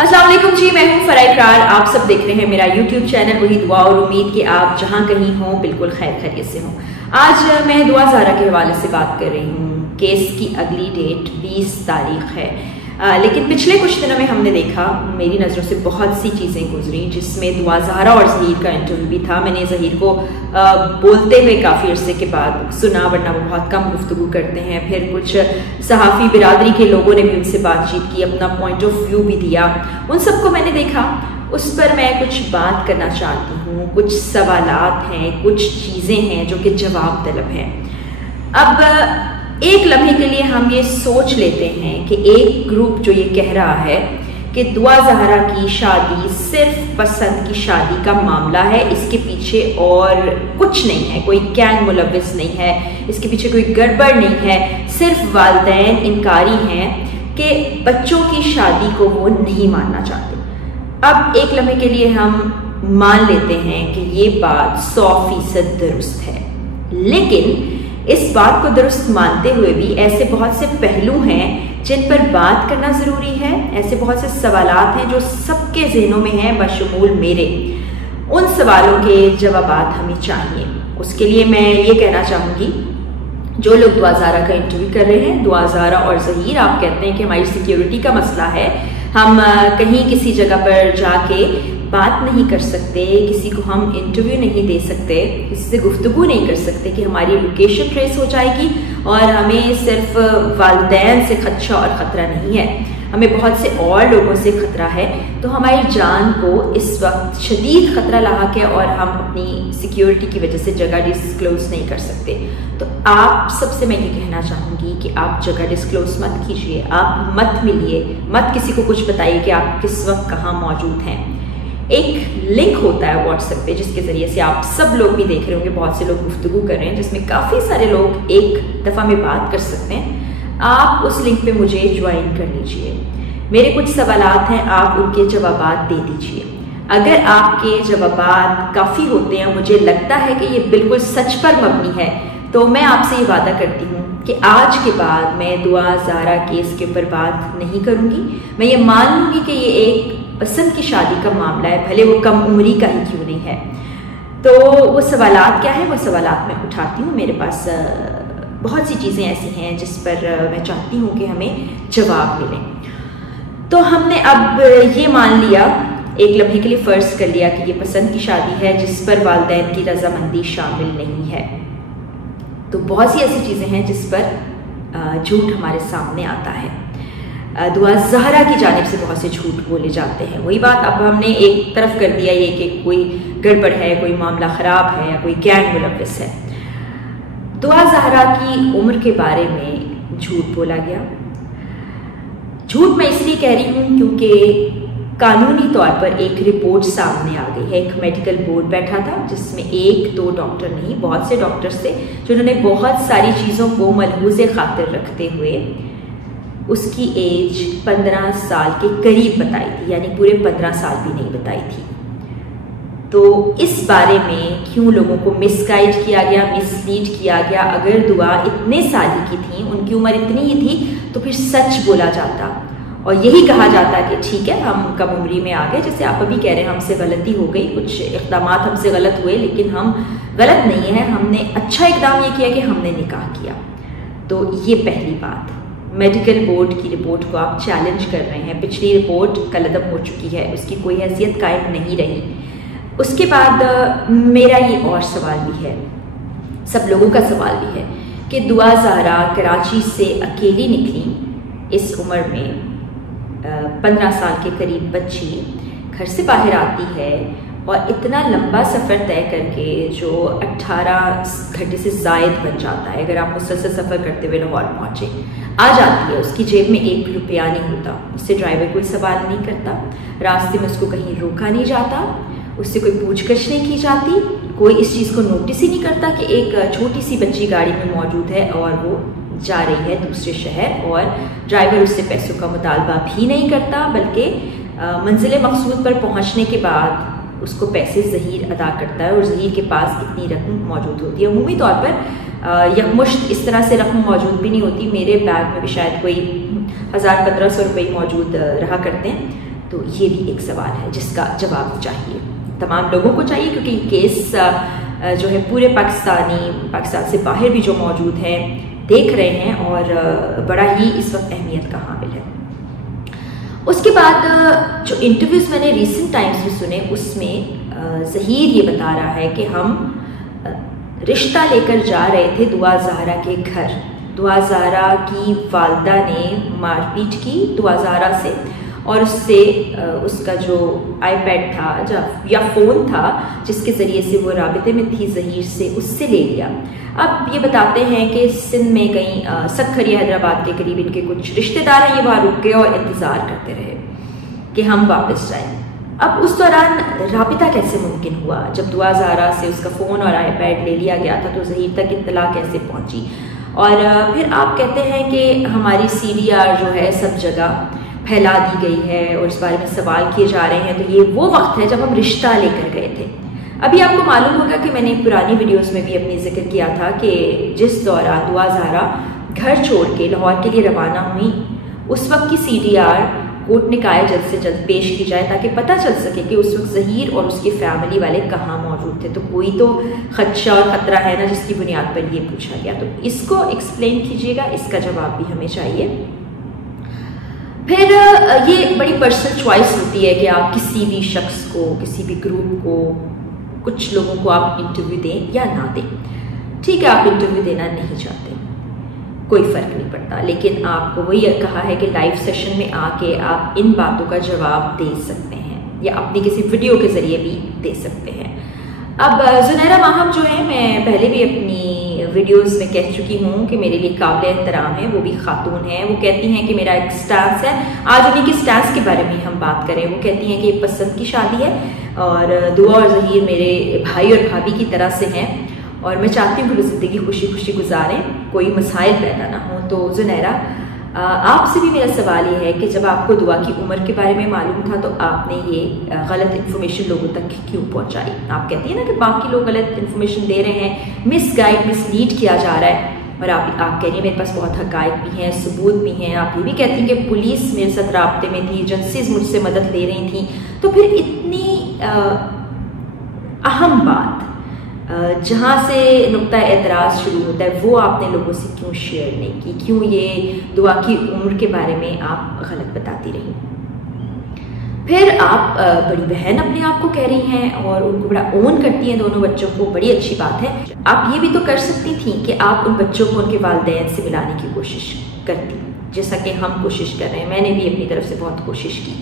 अस्सलाम वालेकुम जी, मैं हूं फराह इकरार। आप सब देख रहे हैं मेरा YouTube चैनल वही दुआ और उम्मीद कि आप जहां कहीं हो बिल्कुल खैर खैरियत से हो। आज मैं दुआ ज़हरा के हवाले से बात कर रही हूँ। केस की अगली डेट 20 तारीख है, लेकिन पिछले कुछ दिनों में हमने देखा, मेरी नज़रों से बहुत सी चीज़ें गुजरी जिसमें दुआ ज़हरा और ज़हीर का इंटरव्यू भी था। मैंने ज़हीर को बोलते हुए काफ़ी अरसे के बाद सुना, वरना वो बहुत कम गुफ्तगू करते हैं। फिर कुछ सहाफ़ी बिरादरी के लोगों ने भी उनसे बातचीत की, अपना पॉइंट ऑफ व्यू भी दिया। उन सबको मैंने देखा, उस पर मैं कुछ बात करना चाहती हूँ। कुछ सवालात हैं, कुछ चीज़ें हैं जो कि जवाब तलब हैं। अब एक लम्हे के लिए हम ये सोच लेते हैं कि एक ग्रुप जो ये कह रहा है कि दुआ ज़हरा की शादी सिर्फ पसंद की शादी का मामला है, इसके पीछे और कुछ नहीं है, कोई गैंग मुलव्विस नहीं है, इसके पीछे कोई गड़बड़ नहीं है, सिर्फ वालिदैन इनकारी हैं कि बच्चों की शादी को वो नहीं मानना चाहते। अब एक लम्हे के लिए हम मान लेते हैं कि ये बात 100% दुरुस्त है, लेकिन इस बात को दुरुस्त मानते हुए भी ऐसे बहुत से पहलू हैं जिन पर बात करना ज़रूरी है। ऐसे बहुत से सवालात हैं जो सबके ज़हनों में हैं, बशमूल मेरे। उन सवालों के जवाबात हमें चाहिए। उसके लिए मैं ये कहना चाहूँगी, जो लोग दुआ ज़हरा का इंटरव्यू कर रहे हैं, दुआ ज़हरा और ज़हीर, आप कहते हैं कि हमारी सिक्योरिटी का मसला है, हम कहीं किसी जगह पर जाके बात नहीं कर सकते, किसी को हम इंटरव्यू नहीं दे सकते, किसी से गुफ्तगू नहीं कर सकते कि हमारी लोकेशन ट्रेस हो जाएगी और हमें सिर्फ वालिदैन से खदशा और ख़तरा नहीं है, हमें बहुत से और लोगों से ख़तरा है। तो हमारी जान को इस वक्त शदीद ख़तरा लाहक है और हम अपनी सिक्योरिटी की वजह से जगह डिस्क्लोज नहीं कर सकते। तो आप सबसे मैं ये कहना चाहूँगी कि आप जगह डिस्क्लोज मत कीजिए, आप मत मिलिए, मत किसी को कुछ बताइए कि आप किस वक्त कहाँ मौजूद हैं। एक लिंक होता है व्हाट्सएप पे जिसके ज़रिए से आप सब लोग भी देख रहे होंगे, बहुत से लोग गुफ्तगू कर रहे हैं जिसमें काफ़ी सारे लोग एक दफ़ा में बात कर सकते हैं। आप उस लिंक पे मुझे ज्वाइन कर लीजिए। मेरे कुछ सवालात हैं, आप उनके जवाबात दे दीजिए। अगर आपके जवाबात काफ़ी होते हैं, मुझे लगता है कि ये बिल्कुल सच पर मबनी है, तो मैं आपसे ये वादा करती हूँ कि आज के बाद मैं दुआ ज़हरा केस के ऊपर बात नहीं करूँगी। मैं ये मान लूँगी कि ये एक पसंद की शादी का मामला है, भले वो कम उम्री का ही क्यों नहीं है। तो वो सवालात क्या है, वो सवालात मैं उठाती हूँ। मेरे पास बहुत सी चीज़ें ऐसी हैं जिस पर मैं चाहती हूँ कि हमें जवाब मिले। तो हमने अब ये मान लिया, एक लम्हे के लिए फ़र्ज़ कर लिया कि ये पसंद की शादी है जिस पर वालिदैन की रजामंदी शामिल नहीं है। तो बहुत सी ऐसी चीज़ें हैं जिस पर झूठ हमारे सामने आता है। दुआ ज़हरा की जानिब से बहुत से झूठ बोले जाते हैं। वही बात अब हमने एक तरफ कर दिया ये कि कोई गड़बड़ है, कोई मामला ख़राब है या कोई गैंग मुलव्विस है। दुआ ज़हरा की उम्र के बारे में झूठ बोला गया। झूठ मैं इसलिए कह रही हूँ क्योंकि कानूनी तौर पर एक रिपोर्ट सामने आ गई है। एक मेडिकल बोर्ड बैठा था जिसमें एक दो डॉक्टर नहीं, बहुत से डॉक्टर्स थे जिन्होंने बहुत सारी चीज़ों को मलहूज़े खातिर रखते हुए उसकी एज 15 साल के करीब बताई थी, यानी पूरे 15 साल भी नहीं बताई थी। तो इस बारे में क्यों लोगों को मिसगाइड किया गया, मिसलीड किया गया? अगर दुआ इतने साल की थी, उनकी उम्र इतनी ही थी, तो फिर सच बोला जाता और यही कहा जाता कि ठीक है, हम कम उम्री में आ गए, जैसे आप अभी कह रहे हैं हमसे गलती हो गई, कुछ इक़दामात हमसे गलत हुए, लेकिन हम गलत नहीं है, हमने अच्छा इक़दाम ये किया कि हमने निकाह किया। तो ये पहली बात। मेडिकल बोर्ड की रिपोर्ट को आप चैलेंज कर रहे हैं। पिछली रिपोर्ट कलअदब हो चुकी है, उसकी कोई हैसियत कायम नहीं रही। उसके बाद मेरा ये और सवाल भी है, सब लोगों का सवाल भी है कि दुआ ज़हरा कराची से अकेली निकली, इस उम्र में 15 साल के करीब बच्ची घर से बाहर आती है और इतना लंबा सफ़र तय करके जो 18 घंटे से ज़ायद बन जाता है, अगर आप मुसलसल सफ़र करते हुए लाहौर पहुँचे, आ जाती है, उसकी जेब में 1 रुपया नहीं होता, उससे ड्राइवर कोई सवाल नहीं करता, रास्ते में उसको कहीं रोका नहीं जाता, उससे कोई पूछगछ नहीं की जाती, कोई इस चीज़ को नोटिस ही नहीं करता कि एक छोटी सी बच्ची गाड़ी में मौजूद है और वो जा रही है दूसरे शहर, और ड्राइवर उससे पैसों का मुतालबा भी नहीं करता, बल्कि मंजिल मकसूद पर पहुँचने के बाद उसको पैसे ज़हीर अदा करता है और ज़हीर के पास इतनी रकम मौजूद होती है। उमूमी तौर पर यकमुश्त इस तरह से रकम मौजूद भी नहीं होती, मेरे बैग में भी शायद कोई 1000-1500 रुपये मौजूद रहा करते हैं। तो ये भी एक सवाल है जिसका जवाब चाहिए, तमाम लोगों को चाहिए, क्योंकि केस जो है पूरे पाकिस्तान से बाहर भी जो मौजूद हैं देख रहे हैं और बड़ा ही इस वक्त अहमियत का हामिल है। उसके बाद जो इंटरव्यूज़ मैंने रिसेंट टाइम्स में सुने उसमें ज़हीर ये बता रहा है कि हम रिश्ता लेकर जा रहे थे दुआ ज़हरा के घर। दुआ ज़हरा की वालदा ने मारपीट की दुआ ज़हरा से और उससे उसका जो आईपैड था या फ़ोन था जिसके ज़रिए से वो राबिते में थी ज़हीर से, उससे ले लिया। अब ये बताते हैं कि सिंध में कहीं सक्खर या हैदराबाद के करीब इनके कुछ रिश्तेदार हैं, ये वहाँ रुक गए और इंतज़ार करते रहे कि हम वापस जाएं। अब उस दौरान राबिता कैसे मुमकिन हुआ? जब दुआ ज़हरा से उसका फ़ोन और आईपैड ले लिया गया था तो ज़हीर तक इत्तला कैसे पहुंची? और फिर आप कहते हैं कि हमारी CDR जो है सब जगह फैला दी गई है और इस बारे में सवाल किए जा रहे हैं। तो ये वो वक्त है जब हम रिश्ता लेकर गए थे। अभी आपको मालूम होगा कि मैंने पुरानी वीडियोस में भी अपनी जिक्र किया था कि जिस दौरान दुआ ज़हरा घर छोड़ के लाहौर के लिए रवाना हुई, उस वक्त की CDR कोर्ट ने कहा जल्द से जल्द पेश की जाए ताकि पता चल सके कि उस वक्त ज़हीर और उसकी फैमिली वाले कहाँ मौजूद थे। तो कोई तो खदशा और ख़तरा है ना जिसकी बुनियाद पर ये पूछा गया। तो इसको एक्सप्लेन कीजिएगा, इसका जवाब भी हमें चाहिए। फिर ये बड़ी पर्सनल चॉइस होती है कि आप किसी भी शख्स को, किसी भी ग्रुप को, कुछ लोगों को आप इंटरव्यू दें या ना दें। ठीक है, आप इंटरव्यू देना नहीं चाहते, कोई फ़र्क नहीं पड़ता, लेकिन आपको वही कहा है कि लाइव सेशन में आके आप इन बातों का जवाब दे सकते हैं या अपनी किसी वीडियो के ज़रिए भी दे सकते हैं। अब ज़ुनैरा माहम जो है, मैं पहले भी अपनी वीडियोस में कह चुकी हूँ कि मेरे लिए काबिल एहतराम है, वो भी खातून है। वो कहती हैं कि मेरा एक स्टांस है। आज उन्हीं की स्टांस के बारे में हम बात करें। वो कहती हैं कि ये पसंद की शादी है और दुआ और ज़हीर मेरे भाई और भाभी की तरह से हैं और मैं चाहती हूँ कि वो ज़िंदगी खुशी खुशी गुजारें, कोई मसाइल पैदा ना हो। तो ज़ुनैरा, आपसे भी मेरा सवाल ये है कि जब आपको दुआ की उम्र के बारे में मालूम था तो आपने ये गलत इन्फॉर्मेशन लोगों तक क्यों पहुंचाई? आप कहती हैं ना कि बाकी लोग गलत इन्फॉर्मेशन दे रहे हैं, मिसगाइड, मिसलीड किया जा रहा है, और आप कह रही हैं मेरे पास बहुत हक़ाइक़ भी हैं, सबूत भी हैं। आप ये भी कहती हैं कि पुलिस मेरे साथ राब्ते में थी, एजेंसीज मुझसे मदद ले रही थी। तो फिर इतनी अहम बात जहाँ से नुक्ता एतराज़ शुरू होता है वो आपने लोगों से क्यों शेयर नहीं की? क्यों ये दुआ की उम्र के बारे में आप गलत बताती रही? फिर आप बड़ी बहन अपने आप को कह रही हैं और उनको बड़ा ओन करती हैं दोनों बच्चों को, बड़ी अच्छी बात है। आप ये भी तो कर सकती थी कि आप उन बच्चों को उनके वालिदैन से मिलाने की कोशिश करती, जैसा कि हम कोशिश कर रहे हैं। मैंने भी अपनी तरफ से बहुत कोशिश की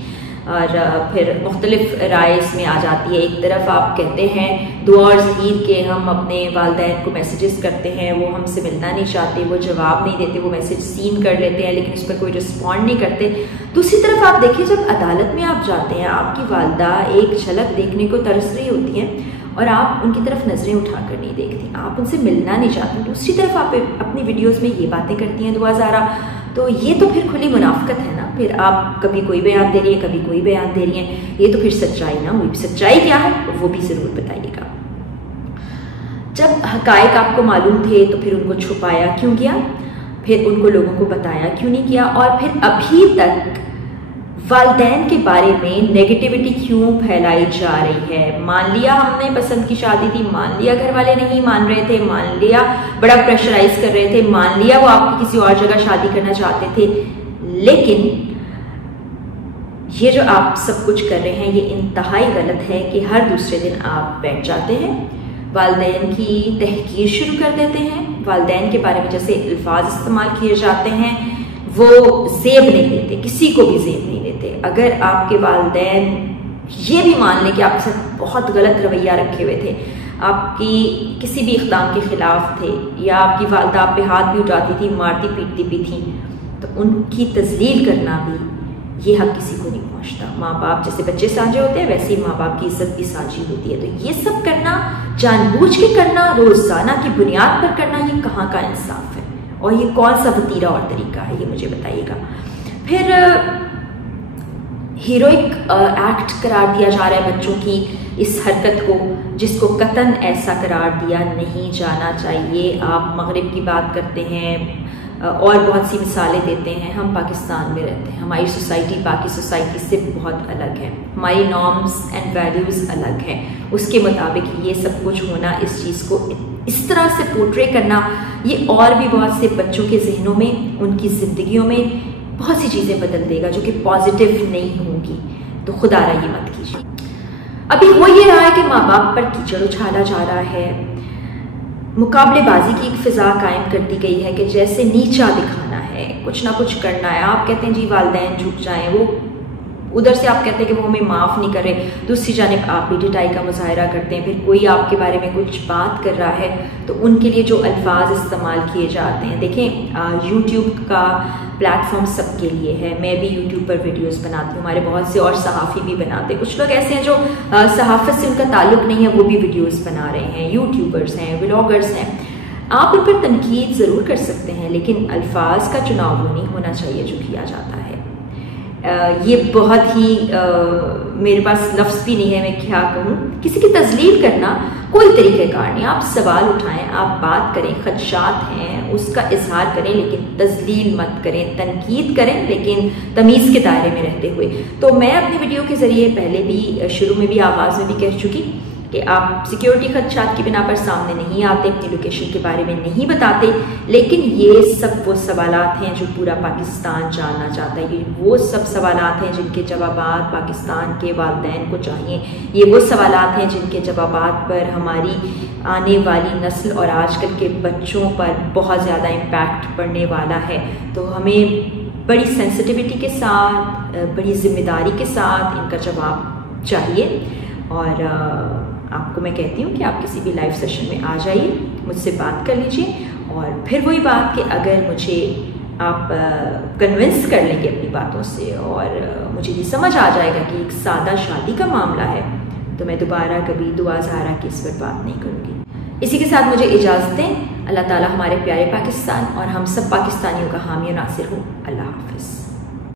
और फिर मुख्तलिफ राय इसमें आ जाती है। एक तरफ आप कहते हैं दुआ और ज़हीर के हम अपने वालिदैन को मैसेजेस करते हैं, वो हमसे मिलना नहीं चाहते, वो जवाब नहीं देते, वो मैसेज सीन कर लेते हैं लेकिन उस पर कोई रिस्पॉन्ड नहीं करते। दूसरी तरफ आप देखिए, जब अदालत में आप जाते हैं, आपकी वालदा एक झलक देखने को तरस रही होती हैं और आप उनकी तरफ नज़रें उठाकर नहीं देखती, आप उनसे मिलना नहीं चाहती। दूसरी तरफ आप अपनी वीडियोज़ में ये बातें करती हैं दुआ ज़हरा। तो ये तो फिर खुली मुनाफकत है ना। फिर आप कभी कोई बयान दे रही है, कभी कोई बयान दे रही हैं, ये तो फिर सच्चाई ना हुई। सच्चाई क्या है वो भी ज़रूर बताइएगा। जब हक़ाइक़ आपको मालूम थे तो फिर उनको छुपाया क्यों किया? फिर उनको लोगों को बताया क्यों नहीं किया? और फिर अभी तक वालिदैन के बारे में नेगेटिविटी क्यों फैलाई जा रही है? मान लिया हमने पसंद की शादी थी, मान लिया घर वाले नहीं मान रहे थे, मान लिया बड़ा प्रेशराइज कर रहे थे, मान लिया वो आपकी किसी और जगह शादी करना चाहते थे, लेकिन ये जो आप सब कुछ कर रहे हैं ये इंतहाई गलत है कि हर दूसरे दिन आप बैठ जाते हैं, वालिदैन की तहकीर शुरू कर देते हैं, वालिदैन के बारे में जैसे अल्फाज इस्तेमाल किए जाते हैं वो ज़ेब नहीं देते, किसी को भी ज़ेब नहीं देते। अगर आपके वालिदैन ये भी मान लें कि आपके साथ बहुत गलत रवैया रखे हुए थे, आपकी किसी भी इक़दाम के ख़िलाफ़ थे या आपकी वालदा आप पे हाथ भी उठाती थी, मारती पीटती भी थी, तो उनकी तज़लील करना भी ये हक किसी को नहीं पहुंचता। माँ बाप जैसे बच्चे साझे होते हैं वैसे ही माँ बाप की इज्जत भी साझी होती है। तो ये सब करना, जानबूझ के करना, रोज़ाना की बुनियाद पर करना, ये कहाँ का इंसाफ है और ये कौन सा वतीरा और तरीका है, ये मुझे बताइएगा। फिर हीरोइक एक्ट करार दिया जा रहा है बच्चों की इस हरकत को, जिसको कतन ऐसा करार दिया नहीं जाना चाहिए। आप मगरिब की बात करते हैं, और बहुत सी मिसालें देते हैं। हम पाकिस्तान में रहते हैं, हमारी सोसाइटी बाकी सोसाइटी से बहुत अलग है, हमारी नॉर्म्स एंड वैल्यूज़ अलग हैं। उसके मुताबिक ये सब कुछ होना, इस चीज़ को इस तरह से पोर्ट्रे करना, ये और भी बहुत से बच्चों के जहनों में, उनकी ज़िंदगियों में बहुत सी चीज़ें बदल देगा जो कि पॉजिटिव नहीं होंगी। तो खुदारा ये मत कीजिए। अभी हो ये रहा है कि माँ बाप पर कीचड़ उछाला जा रहा है, मुकाबलेबाजी की एक फिजा कायम कर दी गई है कि जैसे नीचा दिखाना है, कुछ ना कुछ करना है। आप कहते हैं जी वालिदैन झुक जाएं, वो उधर से आप कहते हैं कि वो हमें माफ़ नहीं कर रहे, दूसरी जानिब आप भी ढिठाई का मुजाहरा करते हैं। फिर कोई आपके बारे में कुछ बात कर रहा है तो उनके लिए जो अल्फाज इस्तेमाल किए जाते हैं, देखें यूट्यूब का प्लेटफॉर्म सबके लिए है। मैं भी यूट्यूब पर वीडियोस बनाती हूँ, हमारे बहुत से और सहाफ़ी भी बनाते हैं। कुछ लोग ऐसे हैं जो सहाफ़त से उनका ताल्लुक नहीं है, वो भी वीडियोस बना रहे हैं, यूट्यूबर्स हैं, व्लॉगर्स हैं। आप उन पर तनकीद ज़रूर कर सकते हैं, लेकिन अल्फाज का चुनाव वो नहीं होना चाहिए जो किया जाता है। ये बहुत ही मेरे पास लफ्ज़ भी नहीं है, मैं क्या कहूँ। किसी की तज़लील करना कोई तरीक़ेकार नहीं। आप सवाल उठाएं, आप बात करें, खदशात हैं उसका इजहार करें, लेकिन तज़लील मत करें, तनकीद करें, लेकिन तमीज़ के दायरे में रहते हुए। तो मैं अपनी वीडियो के ज़रिए पहले भी शुरू में भी आगाज़ में भी कह चुकी कि आप सिक्योरिटी खदशात की बिना पर सामने नहीं आते, अपनी लोकेशन के बारे में नहीं बताते, लेकिन ये सब वो सवालात हैं जो पूरा पाकिस्तान जानना चाहता है। ये वो सब सवालात हैं जिनके जवाबात पाकिस्तान के वालिदैन को चाहिए। ये वो सवालात हैं जिनके जवाबात पर हमारी आने वाली नस्ल और आजकल के बच्चों पर बहुत ज़्यादा इम्पैक्ट पड़ने वाला है। तो हमें बड़ी सेंसिटिविटी के साथ, बड़ी जिम्मेदारी के साथ इनका जवाब चाहिए। और आपको मैं कहती हूँ कि आप किसी भी लाइव सेशन में आ जाइए, मुझसे बात कर लीजिए। और फिर वही बात कि अगर मुझे आप कन्विंस कर लेंगे अपनी बातों से और मुझे ये समझ आ जाएगा कि एक सादा शादी का मामला है, तो मैं दोबारा कभी दुआ ज़हरा की इस पर बात नहीं करूँगी। इसी के साथ मुझे इजाज़त दें। अल्लाह ताला हमारे प्यारे पाकिस्तान और हम सब पाकिस्तानियों का हामी और नासिर हो। अल्लाह हाफ़िज़।